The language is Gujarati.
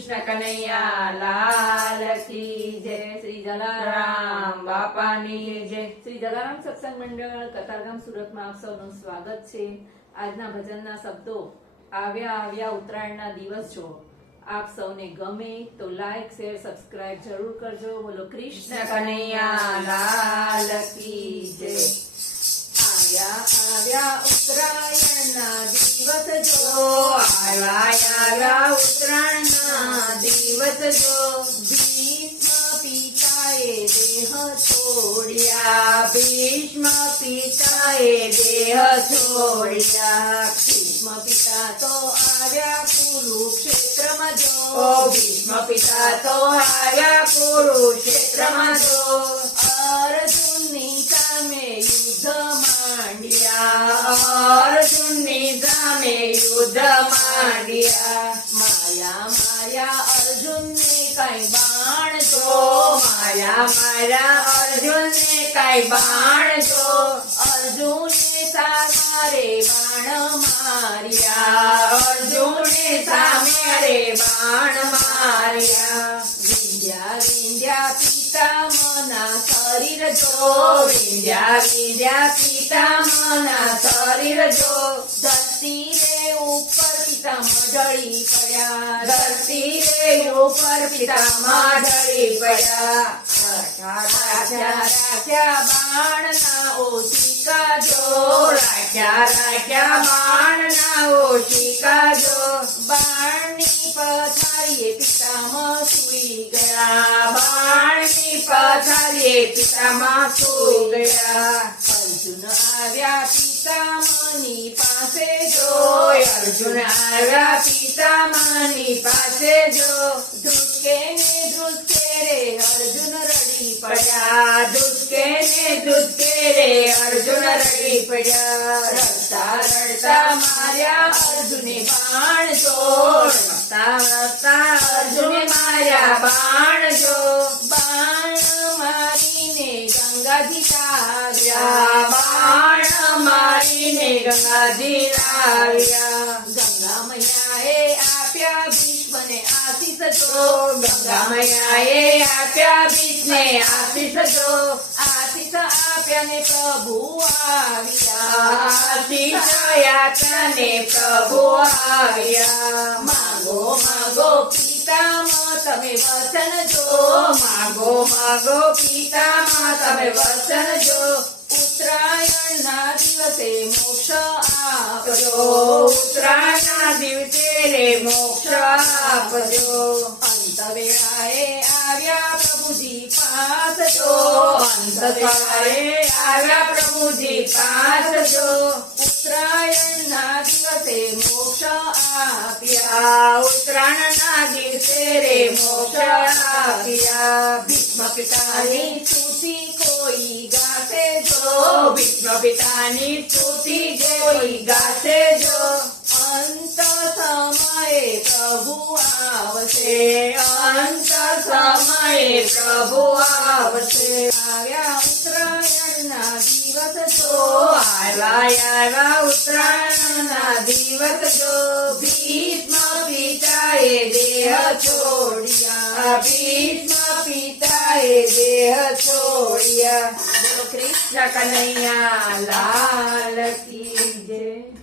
કૃષ્ણ કનૈયા લાલ કી જય. શ્રી જલારામ બાપાની જય. શ્રી જલારામ સત્સંગ મંડળ કતારગામ સુરતમાં આપ સૌનું સ્વાગત છે. આજના ભજનના શબ્દો આવ્યા ઉત્તરાયણના દિવસ છો. આપ સૌને ગમે તો લાઈક શેર સબસ્ક્રાઇબ જરૂર કરજો. બોલો કૃષ્ણ કનૈયા લાલ કી જય. આવ્યા ઉત્તરાયણના દિવસ જો. આવ્યા ઉત્તરાયણના દિવસ જો. ભીષ્મ પિતાએ દેહ છોડ્યા. ભીષ્મ પિતાએ દેહ છોડ્યા. ભીષ્મ પિતા તો આવ્યા કુરુક્ષેત્રમાં જો. ભીષ્મ પિતા તો આવ્યા કુરુક્ષેત્રમાં જો. અર્જુનની સામે યુદ્ધ માંડ્યા. અર્જુનની સામે યુદ્ધ માંડ્યા. માર્યા અર્જુનને કઈ બાણ જો. માર્યા અર્જુનને કઈ બાણ જો. અર્જુને સામે બાણ માર્યા. અર્જુને સામે બાણ માર્યા. વિંધ્યા પિતામહના શરીર જો. વિંધ્યા પિતામહના શરીર જો. ધરતી રે ઉપર પિતામહ ઢળી પડ્યા. ધરતી રે ઉપર પિતામહ ઢળી પડ્યા. રાખ્યા બાણના ઓશિકા જો. રાખ્યા બાણના ઓશિકા જો. બાણની પથારીએ પિતામહ સૂઈ ગયા. બાણની પથારીએ પિતામહ સૂઈ ગયા. અર્જુન આવ્યા પિતામહની પાસે જો. અર્જુન આવ્યા પિતામહની પાસે જો. ધ્રુસકે રે અર્જુન રડી પડ્યા. ધ્રુસકે રે અર્જુન રડી પડ્યા. રડતા માર્યા અર્જુને બાણ જો. રડતા અર્જુને માર્યા બાણ જો. બાણ મારીને ગંગાજી લાવ્યા. બાણ મારીને ગંગાજી લાવ્યા. ગંગા મૈયાએ આપ્યા ભીષ્મને આશીષ જો. ગંગા મૈયાએ આપ્યા ભીષ્મને આશીષ જો. આશીષ આપ્યા ને પ્રભુ આવ્યા. આશીષ આપ્યા ને પ્રભુ આવ્યા. માગો પિતામહ તમે વચન જો. માગો પિતામહ તમે વચન જો. ઉત્તરાયણના દિવસે મોક્ષ આપજો. ઉત્તરાયણના દિવસે રે મોક્ષ આપજો. અંત વેળાએ આવ્યા પ્રભુજી પાસ જો. અંત વેળાએ આવ્યા પ્રભુજી પાસ જો. ઉત્તરાયણના દિવસે મોક્ષ આપ્યા. ઉત્તરાયણના દિવસે રે મોક્ષ આપ્યા. ભીષ્મ પિતાની સ્તુતિ કોઈ ગાશે જો. ભીષ્મ પિતાની સ્તુતિ કોઈ ગાશે જો. અંત સમયે પ્રભુ આવશે. અંત સમયે પ્રભુ આવશે. આવ્યા ઉત્તરાયણના દિવસ જો. આવ્યા ઉત્તરાયણના દિવસ જો. ભીષ્મ પિતાએ દેહ છોડ્યા. ભીષ્મ પિતાએ દેહ છોડ્યા. બોલો કૃષ્ણ કનૈયા લાલ કી જય.